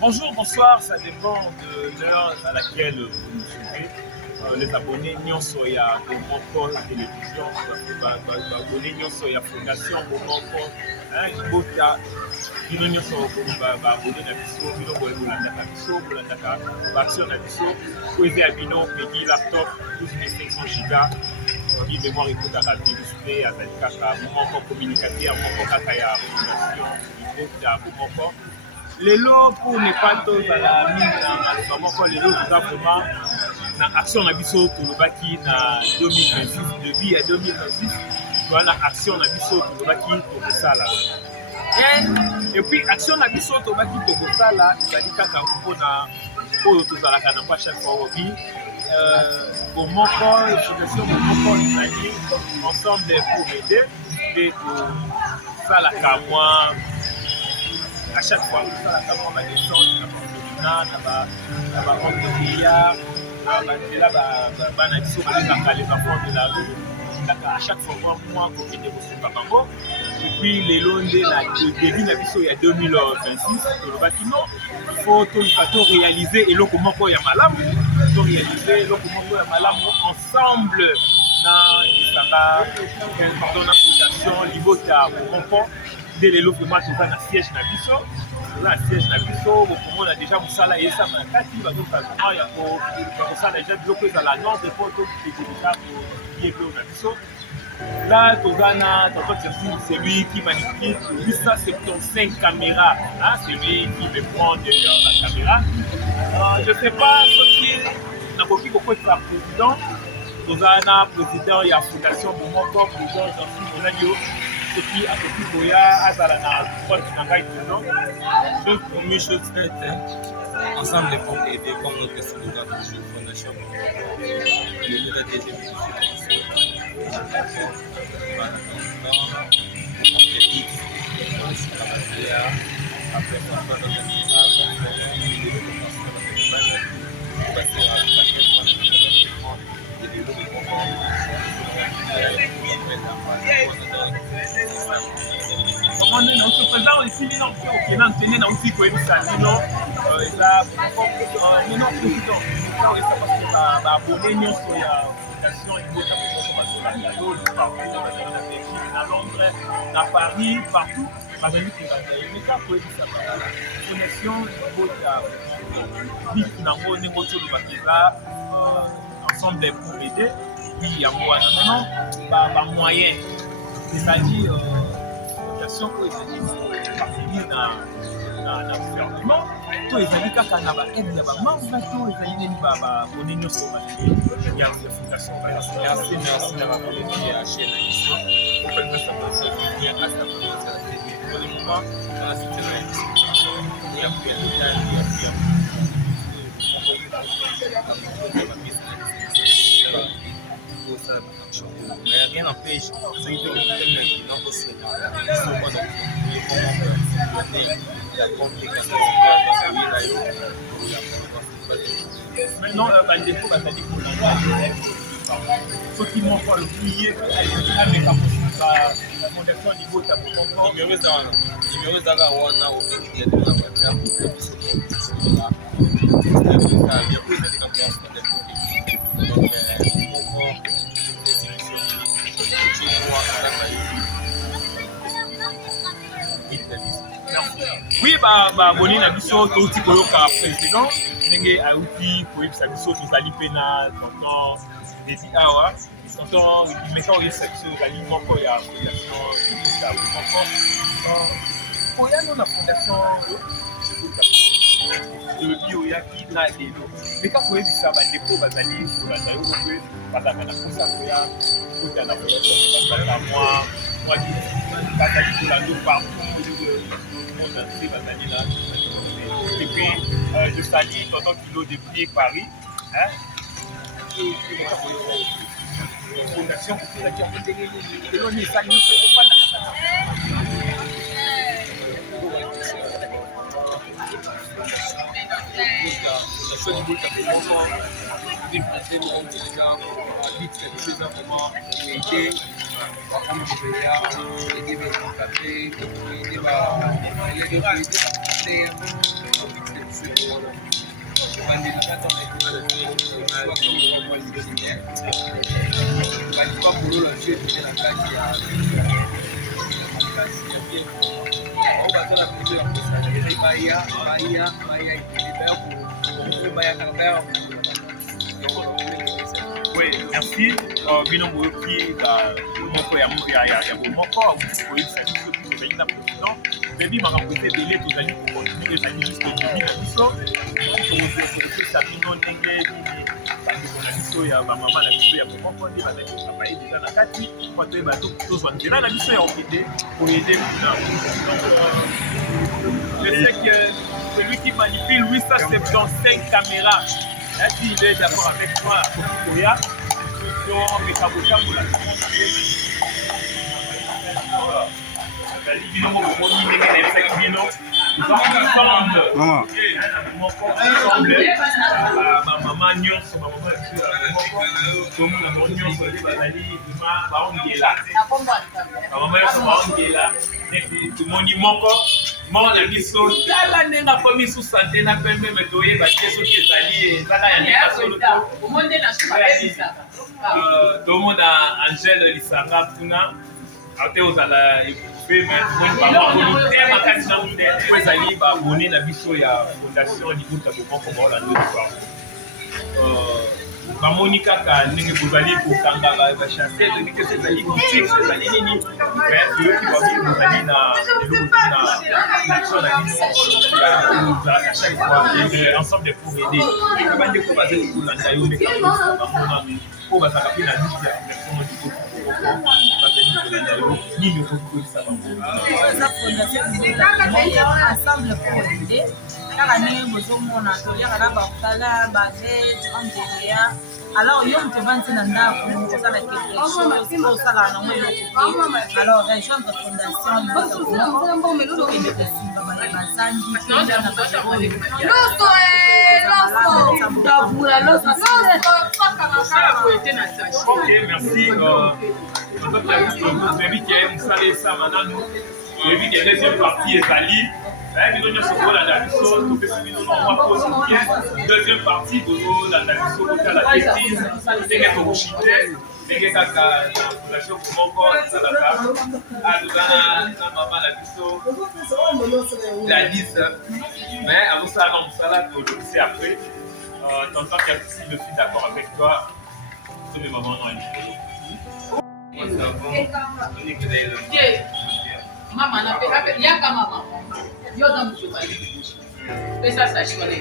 Bonjour, bonsoir, ça dépend de l'heure à laquelle vous nous suivez. Les abonnés nyonso ya Bomoko télévision, abonnés nyonso ya fondation Bomoko, libota bino nyonso abonné na biso, bino bolandaka biso, bolandaka baaction na biso, po eza ya bino pegi laptop 12500 giga, mémoire ekotaka virus te, azali kaka moko communicateur moko kaka ya fondation libota Bomoko. Lelo pour ne pas tozala mingi na maloba moko lelo toza vraiment na action na biso tolobaki na 2026 depuis ya 2026 toza na action na biso tolobaki tokosala et puis action na biso tolobaki tokosala ezali kaka mpona oyo tozalaka na mpa chaque fois obi bomoko fondation bomoko ezali ensemble pour aider nde tosalaka mwa à chaque fois, on a la descente, on a les enfants de la rue. À chaque fois, moi, et puis les lots de début il y a 2026, le bâtiment, il faut tout réaliser et là comment il y a malam, tout réaliser, là comment il y a malam ensemble. Dans la fondation, l'Ibota, pour dès les lots vraiment tout un siège na biso là siège na biso on a déjà musala et ça m'a kati ba donc il y a pour ça déjà bloqué dans la nord de photo qui est déjà pour lier na biso là tozana c'est lui qui manipule 875 caméras hein, c'est lui qui me prend derrière la caméra je sais pas ce qui n'a pas qui beaucoup être président tozana président il y a fondation Bomoko président Jean-Philippe Radio et puis à côté Boya, à Zalana, chose promise, chose faite. Ensemble, pour aider comme notre question de la fondation. Le DG comment on se présente ici, nous sommes au Kénan, tenez dans aussi quoi, ça, nous non, là, nous non président, nous ça parce que bah abonné nous sur la fondation, il faut taper sur la Belgique, à Londres, à Paris, partout, parce que nous mais ça pour ça, la connexion, il faut vite dans mon négociation de Bakila, ensemble pour aider, puis il y a moi maintenant, bah moyen, c'est-à-dire fondation oyo ezali partenir na gouvernement to ezali kaka na baaide ya bamembre to ezali nini babone nyonso ya fondation merci na bakolegi ya chaîne na biso opelisa basi ya kasa basi ya tv pour le moment na site na biso ya mais rien n'empêche ceux qui ont été dans le Sénat, ils sont pas dans le maintenant, le dépôt va s'allier pour ceux qui m'ont pas le plié, mais par contre, la fondation niveau de la profonde, numéro d'Aga Wana, au fait, il y a des gens qui ont oui, abonné na biso touti koyoka président ndenge auti koyebisa biso tozali mpe na tonton Desi awa tonton meka oyebisa biso ozali moko ya fondation moko koyano na fondation lobi oyaki na lelo meka koyebisa bandeko bazali kolanda yo mpe bazalaka na mposa koya kota na fondation bazalaka mwa bazali kolanda partout et puis je salue tonton Kilo depuis Paris hein? Fondation Oui, merci. Bino Boyoki, moko ya bomoko, koyebisa biso tozali na président. Oyebi makambo ete ebele tozali kokontinue ezali juste ebibi na biso. Tokopesa bino ndenge nini bandeko na biso ya bamama na biso ya bomoko nde bazali kotravaye deja na kati po toyeba tozwa nzela na biso ya okende koyede kuna. Je sais que celui qui manipule 875 caméras, là, s'il est d'accord avec moi, Koya, maman nyonso maman nyonso bazali baongela tomoni moko na biso tala ndenge akomi su sante na pembe me toyeba te soki ezali ezala ya ndeka solo tomona Angèle Lisanga kuna ate ozala makasi na mute po ezali babone na biso ya fondation libuta bomoko baolanda histoire bamoni kaka ndenge bozali kokanga bachasse toyebi te ezali boutique ezali nini toyoki babi bozali na action na bino ya chaque fois ensemble pour aider bandeko bazali kolanda yo meka bamona po bazalaka mpe na luti ya personne bazali kolanda yo nini okokolisa bango eza fondation ensemble pour aider kaka ndenge bozomona toyaka na bakala bavete angerea alors yo moto ovandi na ndako osala quelque chose osalaka nango eloko te alors rejoindre fondation tokende kosunga bato bazangi na Ok, merci. Oyebi ke mosala esama nanu oyebi ke deuxième partie ezali bino nyonso kolanda biso topesi bino mwa pose moke deuxième partie tozolanda biso kotala bêtise ndenge tokoshite ndenge kaka na fondation moko esalaka aza na mama na biso Gladys mais azosala na mosala tolobisi après tonton si je suis d'accord avec toi soki maman na likolo Mama na pe yaka mama yo da mutu bali pesa sa shone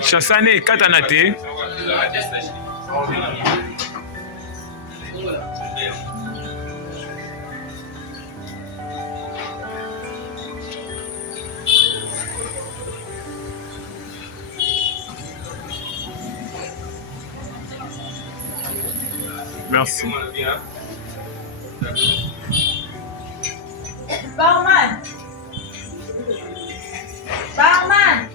Chassane katana te merci. Barman! Barman!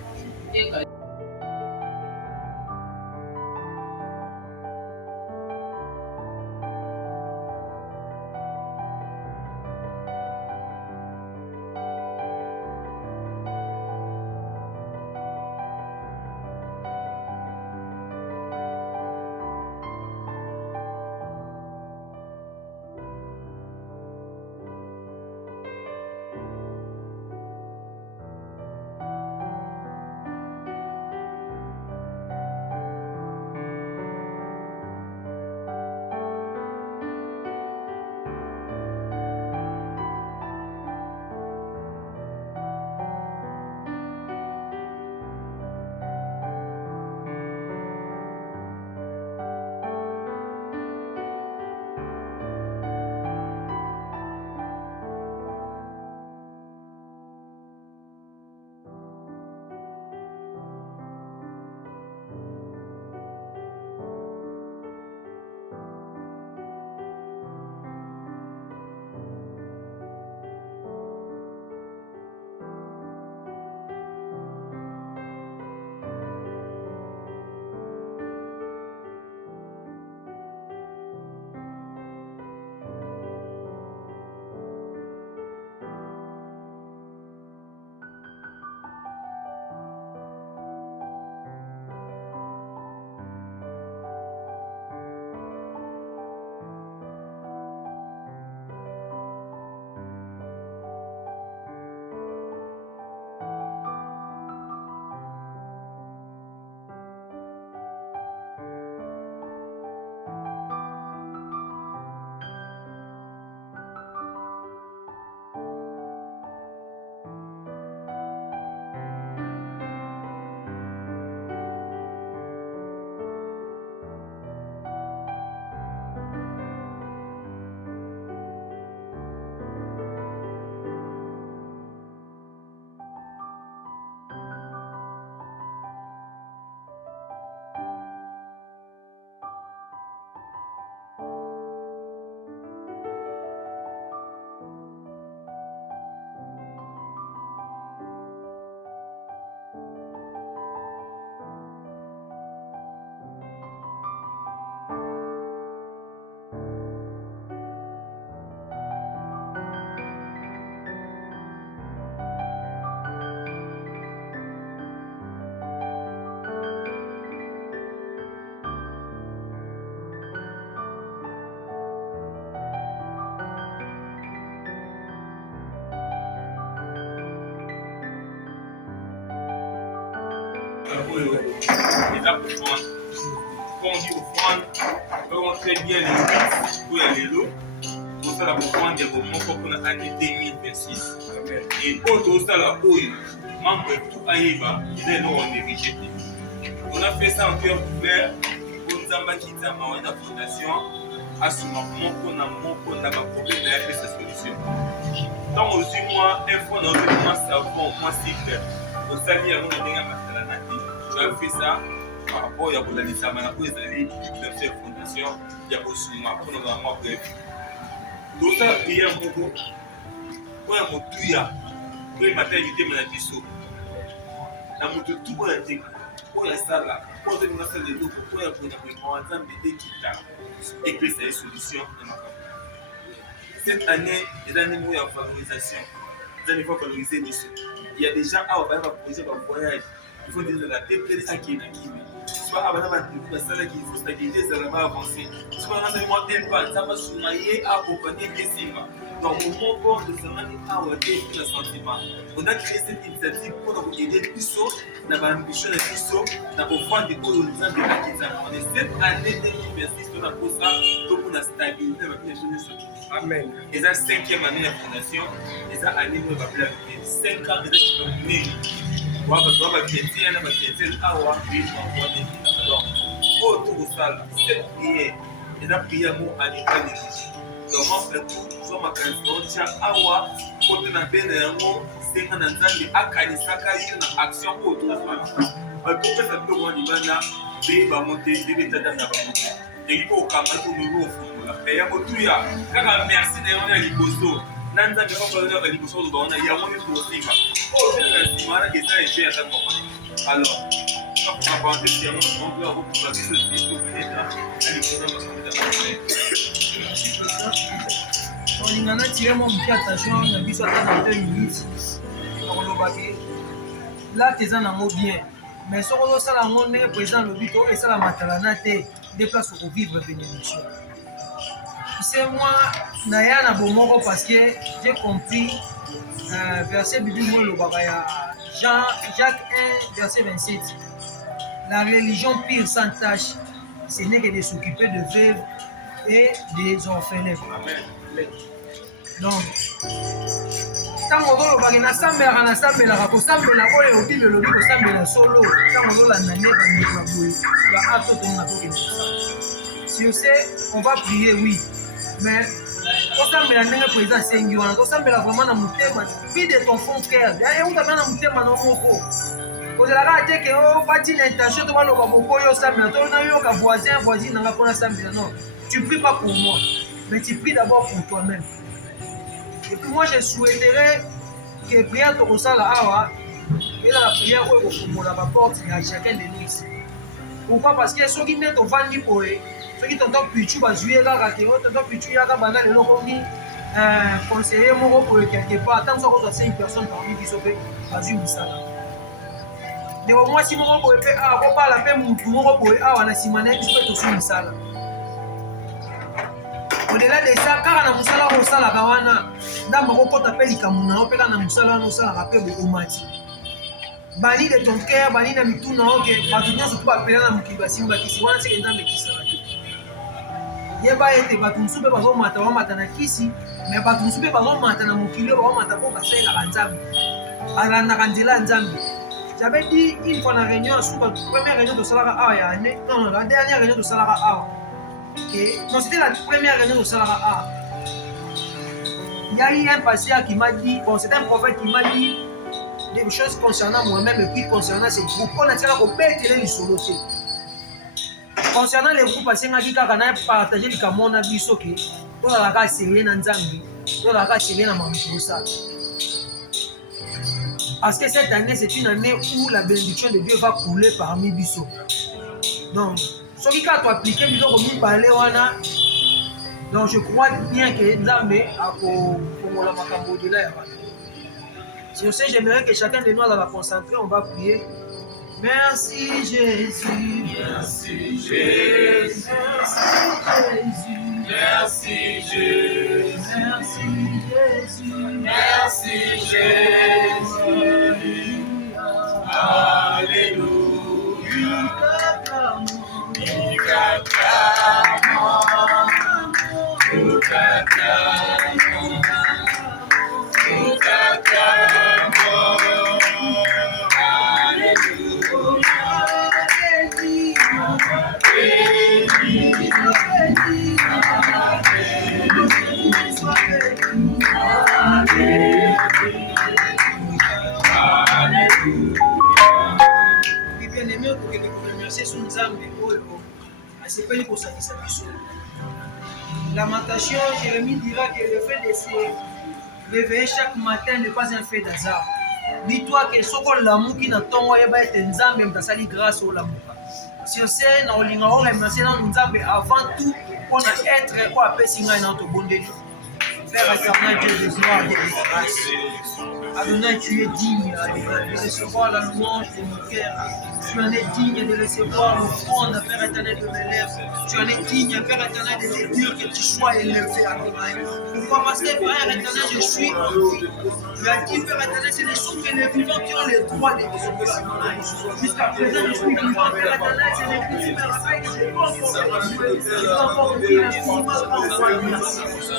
déjà pour prendre. Quand on dit offrande, on très bien les 8 pour les lots. Pour ça, la offrande est vraiment pour l'année 2026. Et pour ça, la ouille, membre tout Aïba, il est non on est rejeté. On a fait ça en cœur ouvert pour nous embarquer dans la fondation. À ce moment, on a problème de sa solution. Donc, aussi, moi, un fois, dans le moins savon, moi, cycle, au salaire, on a déjà ma tu as fait ça par rapport à la polariser, mais après, les alliés de cette fondation, il y a aussi ma pour nous avoir bref. Donc, ça, il y a un mot, pour un mot, tout y a, pour une maternité, mais la biseau. La moto, tout pour la tête, pour la salle, pour la salle de l'eau, pour la ensemble de l'équité, et que c'est une solution. Cette année, les années où il y a valorisation, les années où il faut valoriser les choses. Il y a des gens qui ont un projet de voyage. Il faut dire la tête, il y a des qui soit à la salle qui faut stabiliser, ça va avancer. Soit dans un mois, ça va se marier à accompagner des cinémas. Donc, au moment de se marier à avoir le sentiment, on a créé cette initiative pour nous aider plus haut, dans l'ambition de plus haut, dans l'offrande de colonisants de la Kizama. Et cette année 2026, on a pour ça, donc on a stabilisé la fondation. Amen. Et ça, 5e année de la fondation, et ça, année où on va faire 5 ans, et ça, c'est comme une on va faire un awa, puis on va faire donc, autour de ça, cette prière, et la prière, moi, à l'état de Jésus. Donc, on fait tout, on va faire un awa, pour que nous ayons c'est un ensemble akanisaka une action autour de ça. Parce que ça peut monter, mais va monter, les états d'âme va monter. Et il faut qu'on ait un nouveau football. Et il faut tout y a. Quand merci d'ailleurs les bosso, nanda ne va pas venir les bosso de Bana. Il y a moins de possible. Oh, c'est la simara qui ça est fait à ta maman. Alors, quand on va parler de ça, on va vous parler de ce type de état. Elle est dans On a tiré mon petit attention, on a vu ça dans 2 minutes. Là, tu es en mot bien. Mais si on a ça, on est présent le but, et ça, la maternité, des places pour vivre bénédiction. C'est moi, Naya Nabomoro, parce que j'ai compris, verset biblique, le Babaya, Jacques 1, verset 27. La religion pire sans tâche, ce n'est que de s'occuper de veuves et des orphelins. Donc, ntango olobaki nasambelaka kosambela oyo obi belobi kosambela solo ntango ololanda nde bandeko ya boye baacte otonga tokende kosala. Si ose on va prier oui, mais tosambela ndenge président asengi wana tosambela vraiment na motema puis de ton fond cœur eutaka na motema no moko ozalaka te ke obati na intention to baloba bokoyo osambela to nayoka voisin nanga mpona sambela. Non, tu pries pas pour moi, mais tu pries d'abord pour toi-même. Et puis moi je souhaiterais que prière Tokosala Awa et la prière où on la porte à chacun de nous ici. Pourquoi? Parce que ceux qui mettent au vent du poé, ceux qui t'entendent plus bas jouer là, t'entends plus tu as banal le locomi conseiller mon pour quelque part tant que ça c'est une personne parmi qui s'oppose à une salle. Mais au moins si mon pour faire ah on parle la paix mon tout mon pour ah on a simané qui peut aussi une salle. Au-delà de ça, car on a musala au sala kawana, dans mon côté appelé Kamuna, on peut dans musala au sala rappel beaucoup mati. Bani de ton cœur, bani na mituna oke, batunya surtout appeler na mukibasi mbakisi wana c'est dans le kisa. Yeba ete batunsu pe bazo mata wa mata na kisi, mais batunsu pe bazo mata na mukilo wa mata po basela banzambi. Alanda kandila nzambi. J'avais dit une fois la réunion sous la première réunion de Salara A ya année, non la dernière réunion de Salara A. Non, c'était la première réunion de Salara A. Il y a eu un patient qui m'a dit, bon, c'est un prophète qui m'a dit des choses concernant moi-même et puis concernant ces groupes. On a tiré au bête et les solotés. Concernant les groupes, parce qu'on a dit qu'on a partagé le camon à Bissoké, on a la série dans Zambi, on a la série dans Mamoussa. Parce que cette année, c'est une année où la bénédiction de Dieu va couler parmi Bissot. Donc, ce qui a appliqué, comme parler, donc je crois bien que Nzambe a pour la macambo de l'air. Si on sait, j'aimerais que chacun de nous va concentrer, on va prier. Merci Jésus, merci Jésus, merci Jésus, merci Jésus, merci Jésus, Alléluia. Lamentation, Jérémie dira que le fait de se réveiller chaque matin n'est pas un fait d'hasard. Dis-toi que ce qu'on l'amour qui n'a pas été nzambe mtasali grâce au l'amour. Si on sait dans l'inga on remercie dans nzambe avant tout pour être quoi appelle singa dans ton bon délit. Père éternel, Dieu de gloire et de grâce. Adonai, tu es digne de recevoir la louange de mon cœur. Tu en es digne de recevoir l'offrande, Père éternel, de mes lèvres. Tu en es digne, Père éternel, de te dire que tu sois élevé, Adonai. Pourquoi? Parce que, Père éternel, je suis en vie. Tu as dit, Père éternel, c'est les choses que les vivants qui ont le droit de recevoir, Adonai. Jusqu'à présent, je suis vivant, Père éternel, c'est les petits me rappellent que je peux encore vivre infiniment grand roi.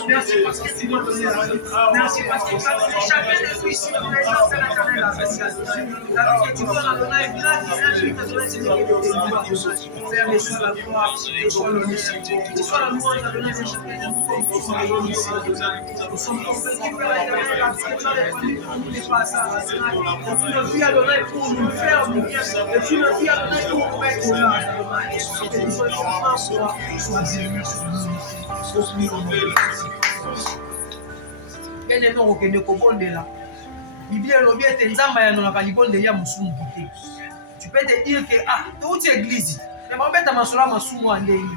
Merci parce que tu m'as donné la vie. Merci parce que tu as donné chacun de nous ici dans les gens, Père éternel, la vie. La vie que tu donnes, Adonai, est grâce, Père, reçois la gloire, reçois l'honneur, reçois la louange, Adonai, de chacun de nous ici. Nous sommes convaincus, Père éternel, parce que tu as répondu pour nous les passages, Adonai. Et tu nous dis, Adonai, pour nous faire du bien. Et tu nous dis, Adonai, pour nous mettre au large, Adonai. Et que nous soyons en soi, sois béni sur nous. Bien aimé, on ne peut là. Bible elobi ete nzamba ya nonaka libonde ya musumu te. Tu peux te dire que toute église, mais bon bête masolo masumu andeni.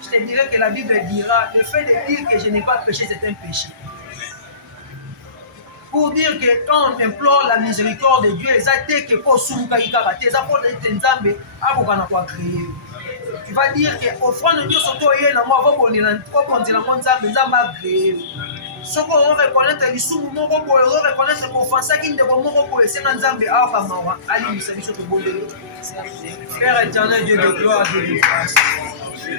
Je te dirais que la Bible dira le fait de dire que je n'ai pas péché c'est un péché. Pour dire que quand on implore la miséricorde de Dieu, ça te que pour sumuka ikabate, ça pour ete nzambe abokana kwa créer. Tu vas dire que offrande Dieu soto yé na moi va bonela nzambe nzamba créer. Ce qu'on reconnaître les sous mon robot, reconnaître qu'on fait ça qui ne peut pas mon robot, c'est un nzambe à Kamawa. Allez, nous saluons ce bon Dieu. Père éternel, Dieu de gloire, Dieu de grâce.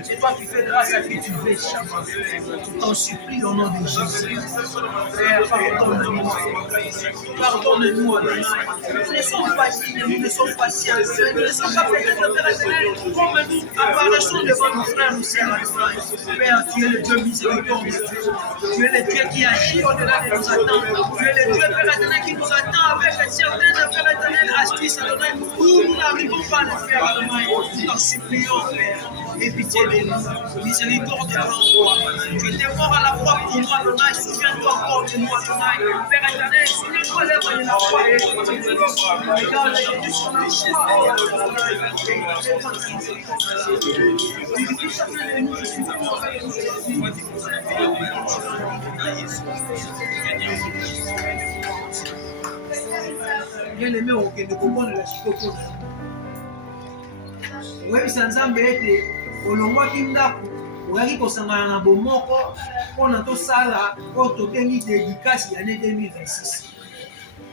C'est toi qui fais grâce à qui tu veux, Shabbat. Je t'en supplie au nom de Jésus. Père, pardonne-nous. Pardonne-nous, Adonai. Nous ne sommes pas dignes, nous ne sommes pas siens. Nous ne sommes pas peut-être, Père éternel, comme nous apparaissons devant nos frères, nous sœurs, Adonai. Père, tu es le Dieu miséricordieux. Tu es le Dieu qui agit au-delà de nos attentes. Tu es le Dieu, Père éternel, qui nous attend avec certaines, Père éternel, astuces, Adonai, où nous n'arrivons pas à le faire, Adonai. Nous t'en supplions, Père. Et pitié de nous, miséricorde de toi. Tu étais mort à la croix pour nous, Adonai. Souviens-toi encore de nous, Adonai. Père éternel, souviens-toi l'œuvre de la croix. Regarde Jésus sur la croix. Vérifie chacun de nous, je suis bien aimé, on ne comprend la chikoko. oyebisa nzambe ete olongwaki ndako oyaki kosangana na bomoko mpona tosala oyo tobengi dédicace ya année 2026.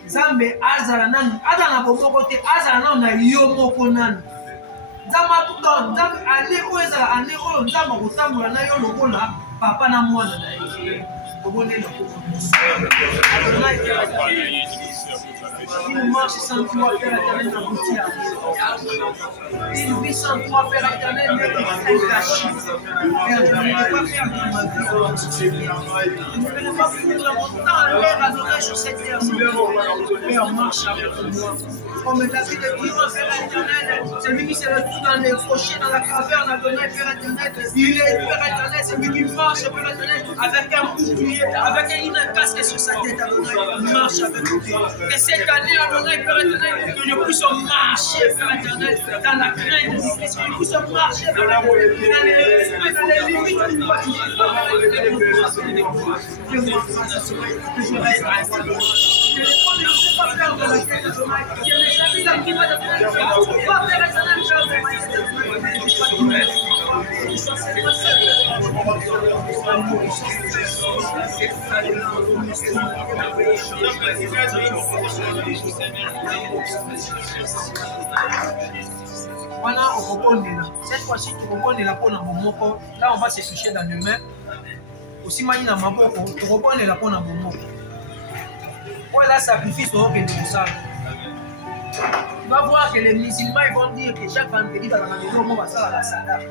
Nzambe azala nanu aza na bomoko te, azala nanu na yo moko nanu. Nzambe ane oyo ezala ane oyo nzambe akotambola na yo lokola papa na mwana na ye. Obonela il marche sans toi, Père éternel, dans l'outil. Il vit sans toi, Père éternel, mais il est gâché. Père, je ne peux pas faire de ma vie. Je ne peux pas prendre mon temps à l'air à donner sur cette terre. Père, marche avec moi. Comme David le dit, Père éternel, celui qui se retrouve dans les rochers, dans la caverne, à donner, Père éternel, il est, Père éternel, celui qui marche, Père éternel, avec un bouclier, avec une casque sur sa tête, à donner, il marche avec nous. Et cette année, à donner, Père éternel, que nous puissions marcher, Père éternel, dans la crainte de Christ, que nous puissions marcher, Père éternel, dans les limites de toi, que je reste à toi. Je ne peux pas faire de la tête de Thomas. Je n'ai jamais la qui va de faire. Je ne peux pas faire éternel chose de ma tête. wana okobondela. Cette fois-ci tokobondela mpona bomoko. Là on va se toucher dans les mains. Osimani na maboko tokobondela mpona bomoko. Voilà sacrifice okende kosala. Tu vas voir que les musulmans ils vont dire que chaque vendredi dans la maison on va faire la salade.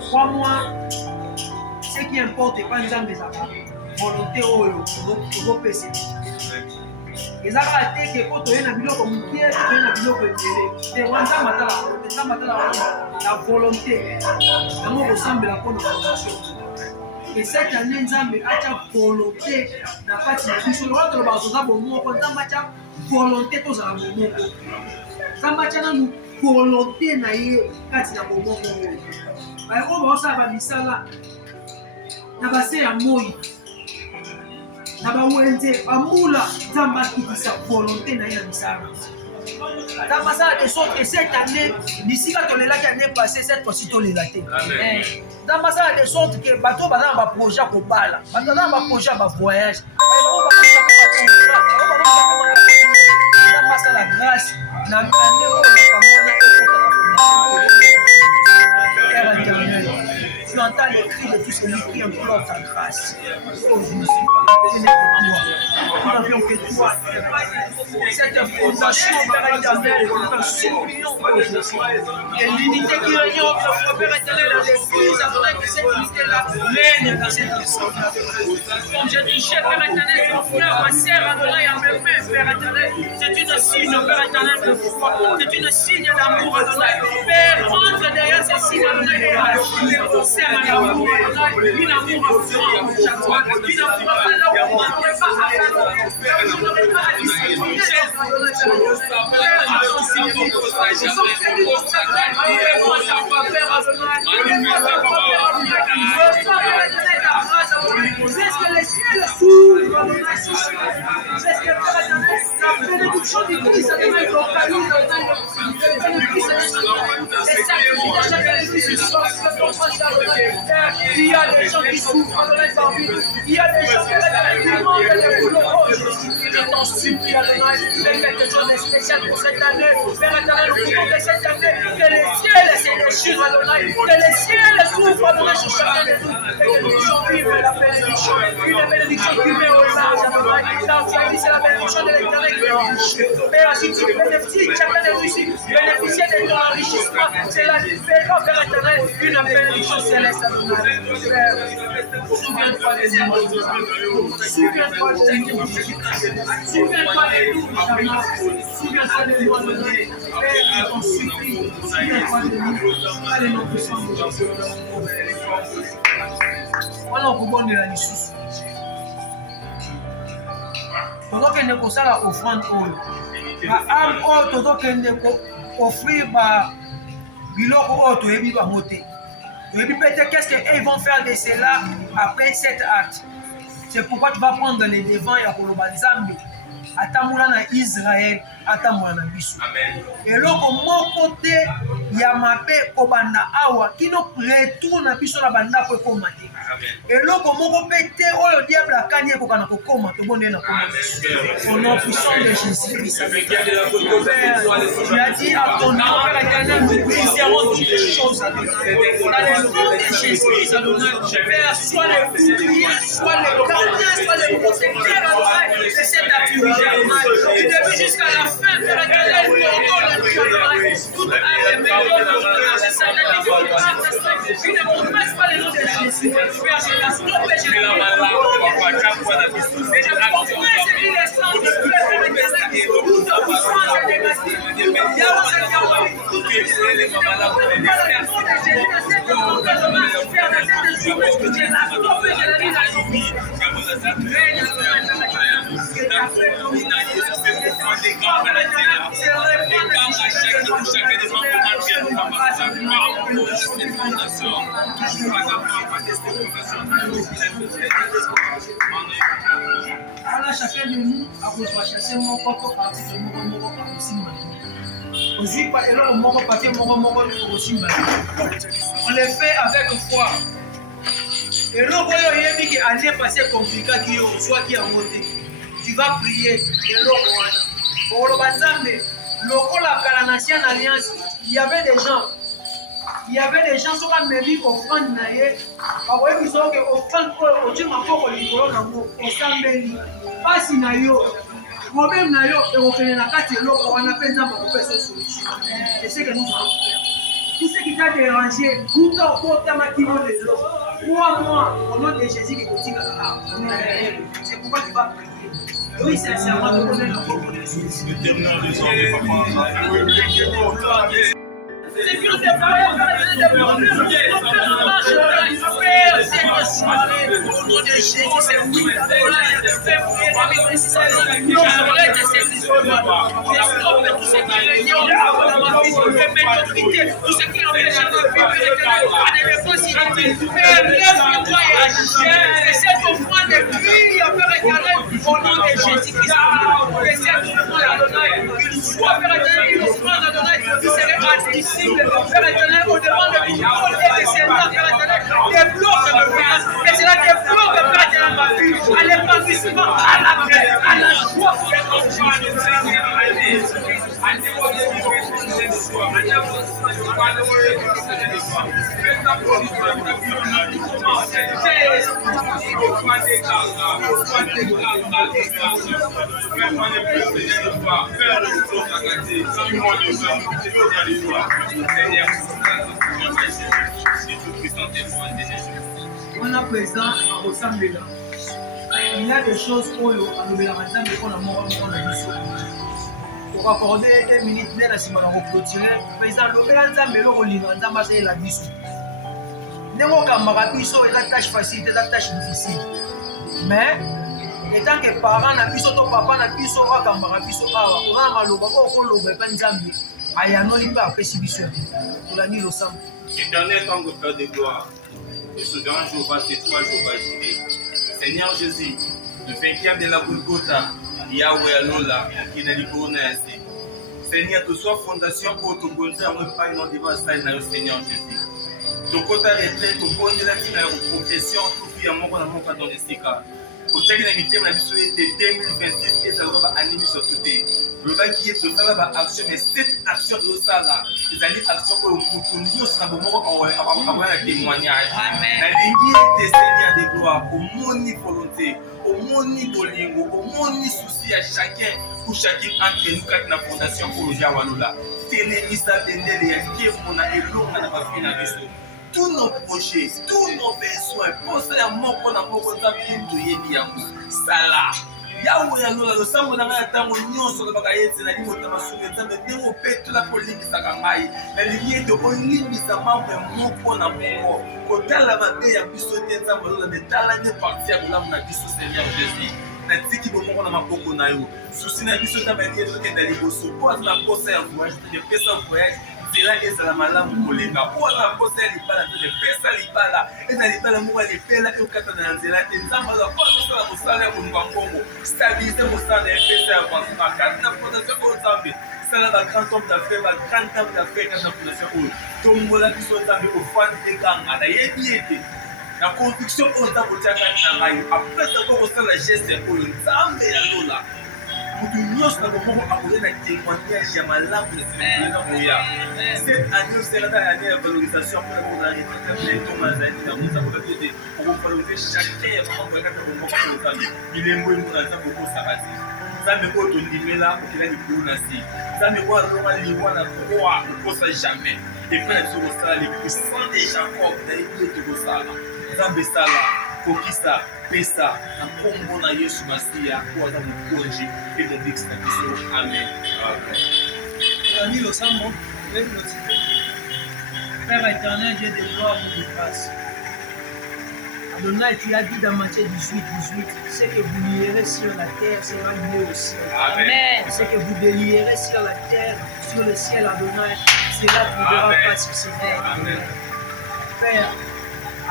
Crois-moi, ce qui importe n'est pas une jambe des affaires. Volonté au PC. Les affaires étaient que quand tu es dans le biloko mukie, tu es dans le biloko épelé. Et on la volonté. D'abord ressemble à la fondation. Et cette année, Nzambe a ta volonté na kati na biso. Le roi de l'Obazoza bomoko, Nzambe a ta volonté pour la bomoko. Nzambe a ta volonté na ye kati na bomoko. Ba ko ba sa ba misala na ba se ya moi. Na ba wenze amula Nzambe a kitisa volonté na ye na misala. Dans ma salle de sorte que cette année, d'ici quand on est là, l'année passée, cette fois-ci, on est là. Dans ma salle de sorte que bateau va dans un projet pour balle, bateau dans un projet pour voyage. Dans ma salle la grâce, dans l'année où Père éternel, tu entends les cris de tous celui qui implore ta grâce. Oh Jésus, ce n'est que toi. Nous n'avions que toi. Cette fondation, Père éternel, nous t'en supplions. Et l'unité qui règne entre Père éternel dans l'Église, afin que cette unité-là règne dans cette Église. Comme j'ai touché, Père éternel, mon frère, ma sœur, Adonai, à mes mains, Père éternel, c'est une signe, Père éternel, de foi. C'est une signe d'amour, Adonai. Père, entre derrière ces signes, Adonai, et à un amour, une amour à fond, chaque fois, une amour à là où on n'aurait pas à faire, on n'aurait pas à discuter. Est-ce que les ciels s'ouvrent, est-ce que la bénédiction du Christ localise il y a des gens qui souffrent dans les envies, il y a des gens qui demandent je t'en supplie, fais quelque chose de spécial pour cette année. Père éternel, nous prions que cette année, que les ciels se déchirent, Adonai, que les ciels s'ouvrent, Adonai, sur chacun de nous, et que nous puissions vivre la bénédiction, une bénédiction qui met au large, Adonai, car tu as dit, c'est la bénédiction de l'éternel qui est enrichie. Père, si tu bénéficies chacun de nous ici, bénéficier de ton enrichissement, c'est la différence, Père éternel, une bénédiction céleste, Adonai. Père, souviens-toi de nous, souviens-toi de nous, souviens-toi de nous, souviens-toi de nous, Adonai. Père, je t'en supplie, souviens-toi de nous, allez nos puissants de Jésus. Voilà au bon de la lisusu. Tozokende kosala offrande oyo. Baame oyo tozokende offrir biloko oyo toyebi bango te. Toyebi peut-être qu'est-ce qu'ils vont faire de cela après cet acte. C'est pourquoi tu vas prendre les devants ya koloba Nzambe atambola na Israël atambola na biso. Eloko moko te ya mabe kobanda awa kino retour na biso na bandako ekoma te. Eloko moko pe te oyo diable akani ekokana kokoma tobonde na koma biso. Au nom puissant de Jésus-Christ. Tu as dit à ton nom, Père éternel, nous briserons toutes les choses. Dans le nom de Jésus-Christ, Père, soit les boucliers, soit les gardiens, soit les protecteurs de cette activité. Du début jusqu'à la fin, Père éternel, nous ordonnons toute arme qui ne confesse pas le nom de Jésus. Père, je la stoppe et je la et je confesse qu'il est sans Père éternel, toute puissance négative. Voilà, chacun de nous a besoin de chasser mon corps parti de mon corps aussi. On les fait avec foi. Et l'autre, il y a année passée compliquée qui soit qui a monté. Tu vas prier. Et l'autre, pour le Banzambe, lokola kala na ancienne alliance, il y avait des gens. Il y avait des gens qui ont mis offrande na ye. Bakoye biso ke offrande oyo otie maboko likolo nango osambeli. Pasi na yo. Problème na yo ekokende na kati eloko wana mpe Nzambe akopesa solution. C'est ce que nous allons faire. Tout ce qui t'a dérangé, tout ton portement qui va les autres. Crois-moi, au nom de Jésus qui continue à là. C'est pourquoi tu vas prier. Oui, sincèrement, de connaître le corps de Jésus. C'est que des frères, cette soirée, au nom de Jésus, c'est oui, février 2016, nous arrête cette histoire. Développe tout ce qui est réunion dans ma vie, médiocrité, tout ce qui empêche ma vie, à des possibilités. Mais lève-toi et agis. Et cette offrande brille, Père éternel, au nom de Jésus-Christ. Et cette offrande Adonai, il soit, Père éternel, une offrande Adonai qui serait admissible. Père éternel, au-devant de contrôle et de ses temps, Père éternel, développe de grâce, et cela développe, Père éternel, ma vie, à l'épanouissement, à la paix, à la joie. On a présent à ressembler là. Il y a des choses pour le Nzambe qu'on a mort on a dit pour accorder 1 minute mais la semaine on clôturer présent le Nzambe le kolinga Nzambe c'est la biso. Nengo kamara biso et la tâche facile et la tâche difficile. Mais étant que parents na biso to papa na biso wa kamara biso awa on a maloba ko loba pa Nzambe ayano limba apesi biso. On a dit le sang. Éternel ange Père de gloire. Le souverain Jéhovah, c'est toi, Jéhovah Jireh. Seigneur Jésus, le vainqueur de la Golgotha, Yahweh Alola, qui n'a pas de Seigneur, tu sois fondation pour ton bonheur, à moi, pas une devant ça, Seigneur Jésus. Ton côté retraite, ton bonheur, la profession, tout vie, à mon pas dans les séquelles. Pour chaque invité, on a mis sur les 2026 et ça va animer sur tout. Le va qui est total action, mais cette action de ça là, les actions que nous sommes en avoir un témoignage. La ligne des Seigneurs de gloire, au moni volonté, au moni bolingo, au moni souci à chacun, pour chacun entre nous, quand la fondation pour le Diawalola. Télémisa Dendele, qui est mon élo, on a pas fini la mission. Tous nos projets, tous nos besoins, pensez à mon qu'on a beaucoup de temps de Yéliamou. Salah. Yahweh Alola, le sang de la temps, on sur le bagage, c'est la ligne de ma souveraineté, mais nous, on pète la police de Sagamai. La ligne de Oli, Misama, mon qu'on a mon. Quand la matinée a pu sauter, ça va le talent de partir à l'âme de Seigneur Jésus. La tique qui me prend ma coco naïo. Souci n'a plus de manière de d'aller au support, la poste à voyage, de personnes voyage. C'est là que c'est la malade pour les gars. Pour la poste à l'ipala, de personnes l'ipala. Et dans l'ipala, moi, les pelles et au Catalan, c'est là que nous avons la poste au salaire pour nous stabiliser au salaire et faire avancer ma carte. La fondation pour le Zambie. Ça là, la grande homme d'affaires, la grande dame d'affaires, la fondation pour le Tombo là, qui sont dans au fan des gangs. La yébiété. La conviction au Zambie, après ça, on va la geste pour le Zambie et la Lola. Pour que nous soyons apporter un témoignage à ma langue de cette année, c'est l'année de valorisation pour la retraite. Pour valoriser chacun pour le il est moins pour s'arrêter. Ça me voit ton niveau là pour qu'il ait du coup nassi. Ça me voit le niveau à trois pour ça jamais. Et puis sur le salaire, les puissants des gens qui ont été de ça. Ça me ça là. Kokisa, Pesa, na kombo na Yesu Masia, kwa za mkonji, et de l'extinction. Amen. Ami le Sambo, Père éternel, Dieu de gloire et de grâce. Adonai, tu as dit dans Matthieu 18, ce que vous lierez sur la terre sera lié au ciel. Amen. Ce que vous délierez sur la terre, sur le ciel, Adonai, cela ne pourra pas sur cette terre. Amen. Père,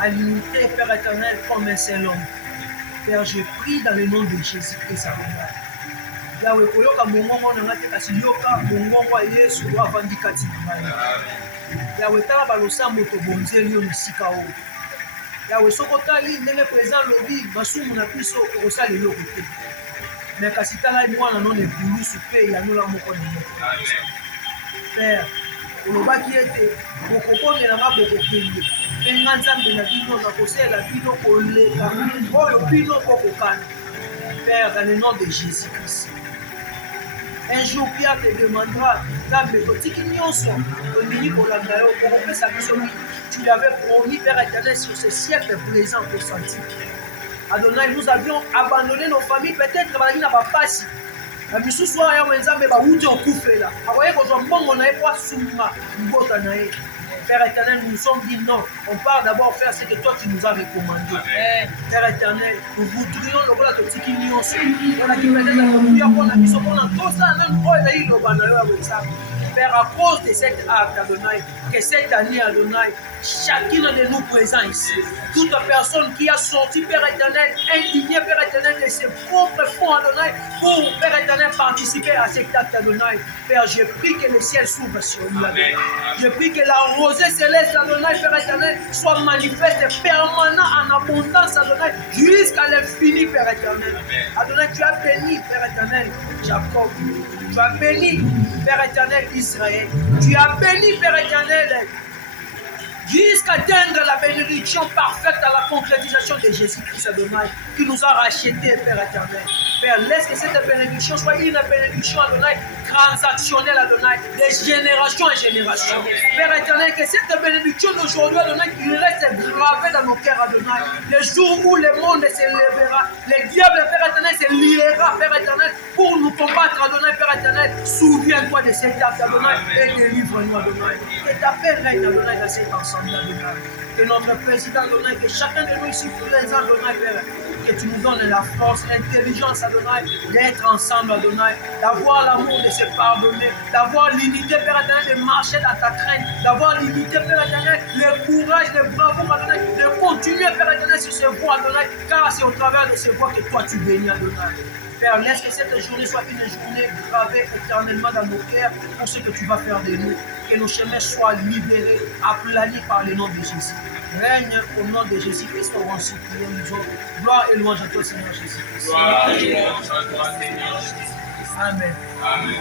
à l'unité, Père éternel, comme un seul homme. Père, je prie dans le nom de Jésus-Christ. Yahweh, koyoka mongongo na ngati kasi yoka mongongo ya Yesu avandi kati na ngai. Yahweh, tala balosambo tobonzeli yo misika oyo. Yahweh, soki otali ndenge président lobi masumu na biso okosala eloko te. mais kasi tala mwana no lebulusu mpe ya nola moko na moko. Père, olobaki ete bokokondelanga bokokende mpe nga nzambe na bino nakosala bino koleka oyo bino bokokana. Père, dans le nom de Jésus-Christ. Un jour, Pierre te demandera, tu l'avais promis, Père éternel, sur ce siècle présent pour sentir. Adonai, nous avions abandonné nos familles, peut-être que nous n'avons pas si. La mission soit à Wenzambe, où tu as coupé là. Après, quand on a pas souma, Père éternel, nous nous sommes dit non. On part d'abord faire ce que toi tu nous as recommandé. Père éternel, nous voudrions le voilà de ce qui nous suit. On a dit peut-être qu'on a mis son nom dans tout ça, même pour aller le banal avec ça. Père, à cause de cet acte, Adonai, que cette année, Adonai, chacune de nous présents ici, toute personne qui a sorti, Père éternel, indigné, Père éternel, de ses propres fonds, Adonai, pour, Père éternel, participer à cet acte, Adonai. Père, je prie que le ciel s'ouvre sur nous, Adonai. Je prie que la rosée céleste, Adonai, Père éternel, soit manifeste, permanent, en abondance, Adonai, jusqu'à l'infini, Père éternel. Adonai, tu as béni, Père éternel, Jacob. Tu as béni, Père éternel, Israël. Tu as béni, Père éternel, jusqu'à atteindre la bénédiction parfaite à la concrétisation de Jésus-Christ, Adonai, qui nous a rachetés, Père éternel. Père, laisse que cette bénédiction soit une bénédiction, Adonai, transactionnelle, Adonai, de génération en génération. Père éternel, que cette bénédiction d'aujourd'hui, Adonai, il reste gravé dans nos cœurs, Adonai. Le jour où le monde se lèvera, le diable, Père éternel, se liera, Père éternel, pour nous combattre, Adonai, Père éternel. Souviens-toi de cet acte, Adonai, et délivre-nous, Adonai. Que ta paix règne, Adonai, dans cet ensemble, Adonai. Que notre président, Adonai, que chacun de nous ici présents, Adonai, Père, que tu nous donnes la force, l'intelligence, Adonai, d'être ensemble, Adonai, d'avoir l'amour de se pardonner, d'avoir l'unité, Père éternel, de marcher dans ta crainte, d'avoir l'unité, Père éternel, le courage, le bravoure, Adonai, de continuer, Père éternel, sur ces voies, Adonai, car c'est au travers de ces voies que toi tu bénis, Adonai. Père, laisse que cette journée soit une journée gravée éternellement dans nos cœurs pour ce que tu vas faire de nous. Que nos chemins soient libérés, aplanis par le nom de Jésus. Règne au nom de Jésus-Christ, on va supplier nous autres. Gloire et louange à toi, Seigneur Jésus-Christ. Gloire et louange à toi, Seigneur Jésus. Amen. Amen.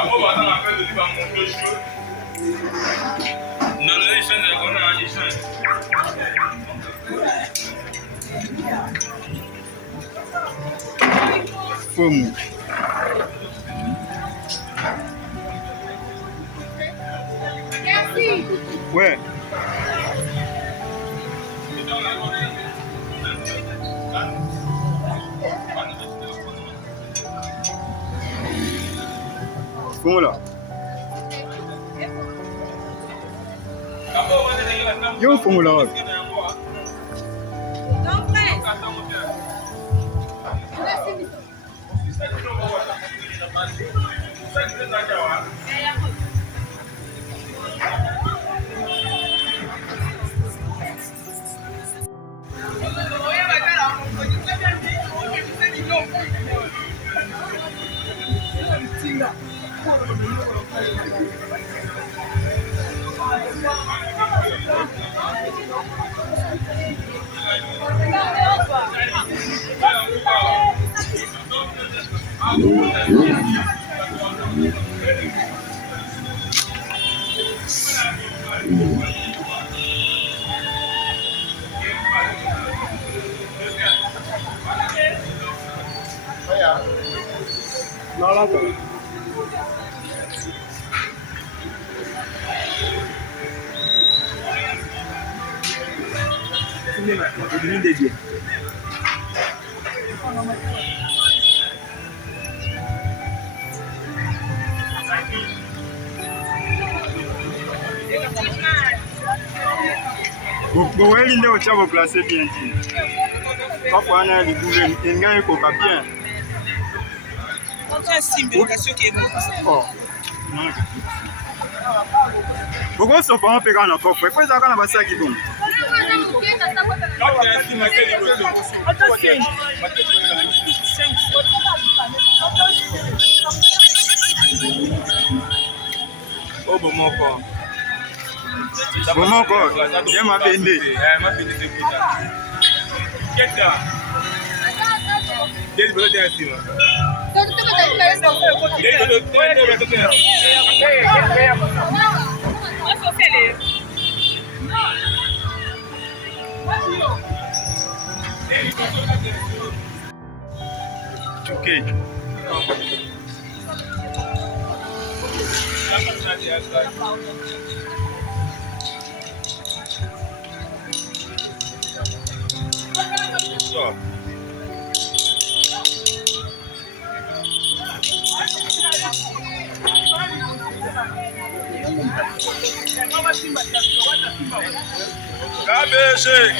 Avant, on va faire le livre à mon deux cheveux. Non, non, il change, on a un change. Como? Ouais. Como là? Yo, como là? Non, là, Vous voyez l'idée où tu vas placer bien dit. Quand on a les boulets, il y a un coca bien. Oh. Pourquoi ce pas un peu grand encore? Pourquoi ça quand on va ça qui tombe? Oh, bon, encore. Bon, encore. Viens m'appeler. Qu'est-ce que Ok.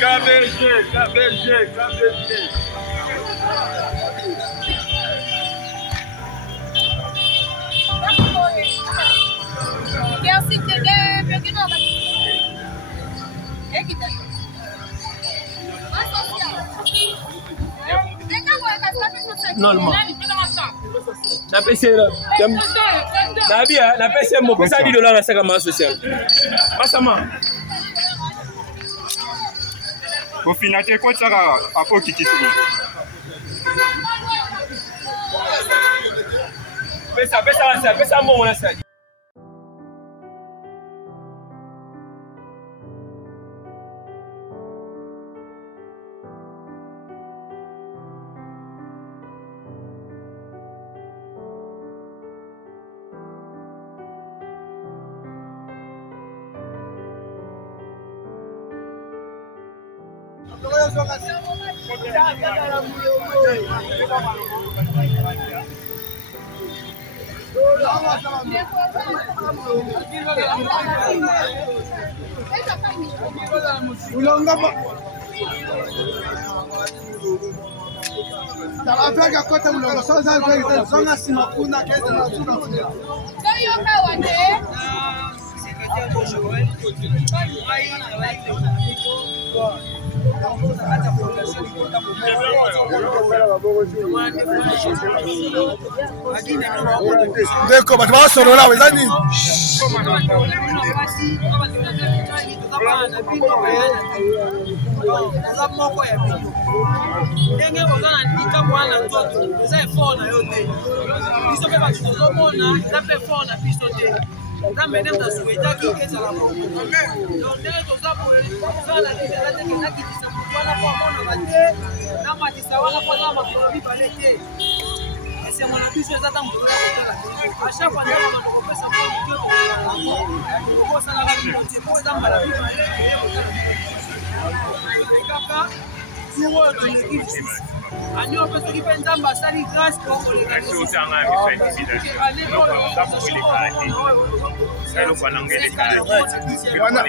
KBG. Normalement. Na pese na bia na pese mo pesa $10 na saka ma social. Masama. Kofinate ko tsaka apo kikisuni. Pesa mo na sa. Ndeko bato basolola weza nini? Oza moko ya bino ndenge oza na ndika mwana nzoto eza effort na yo te biso mpe bato tozomona eza mpe effort na biso te nzambe nde tasuetaki ezala bongo donc ndenge toza boye ozala na kitela teke nakitisa motu wana po amonaka te namatisa wana po aza makolo mibale te esengo na biso eza ta motu nakotala a chaque fois ndenge bato kopesa okosalaka bimote po eza mbala mibale kaka pour oyo toleki lisusu ani oyo mpe soki mpe nzambe asali grâce po koleka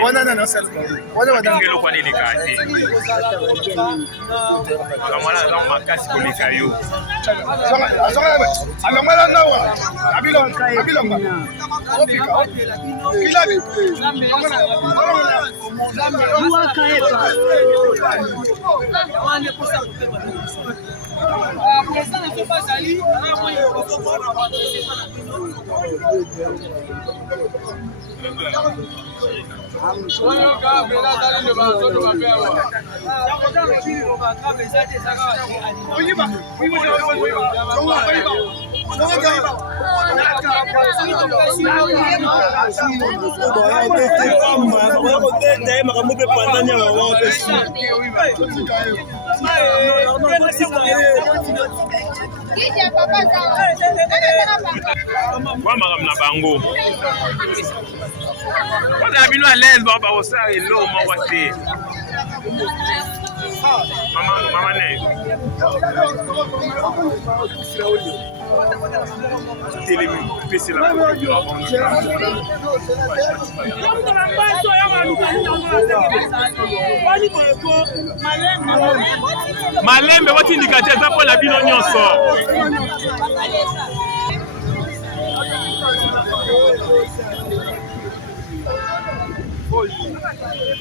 wana nani makasi koleka yo alongwela nawa abilonga Wamagam na bango. Wala bino à l'aise ba ko sa elo ma wate. Mama ne. Telemi pesi la. Malembe wati indikateur za po la bino nyonso.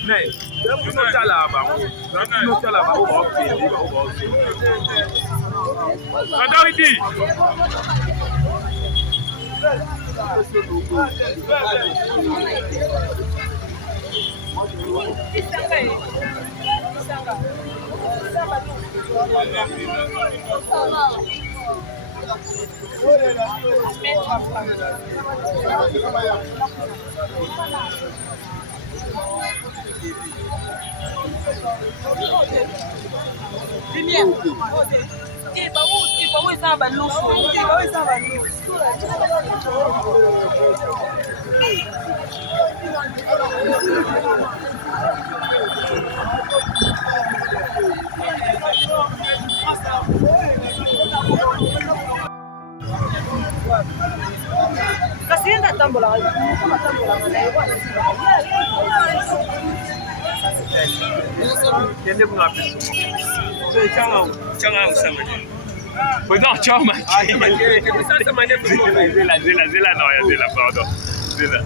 Mais, vous n'êtes là-bas. Kasienda tambola. Kende kuna pesa. Changa usama. Bwana chama. Sasa maneno Zela no ya zela pardon. Zela.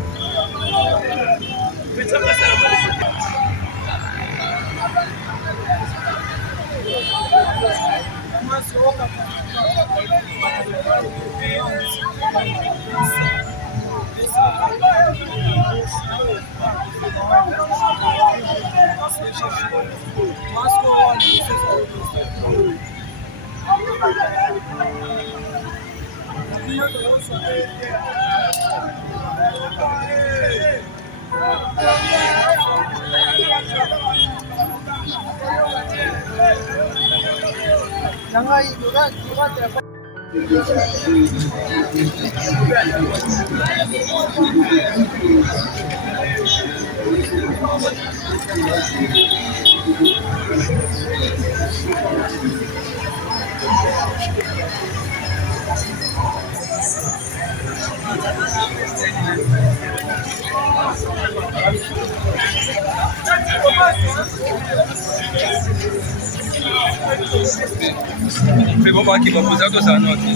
Pegou aqui, vou usar dos anos aqui,